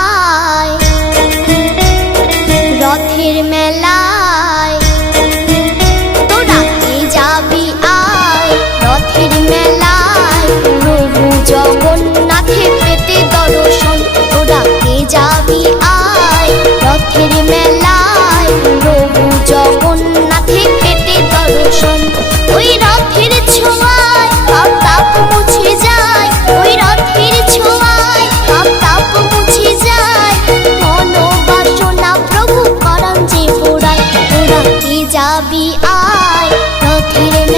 I যাবি আয় রথের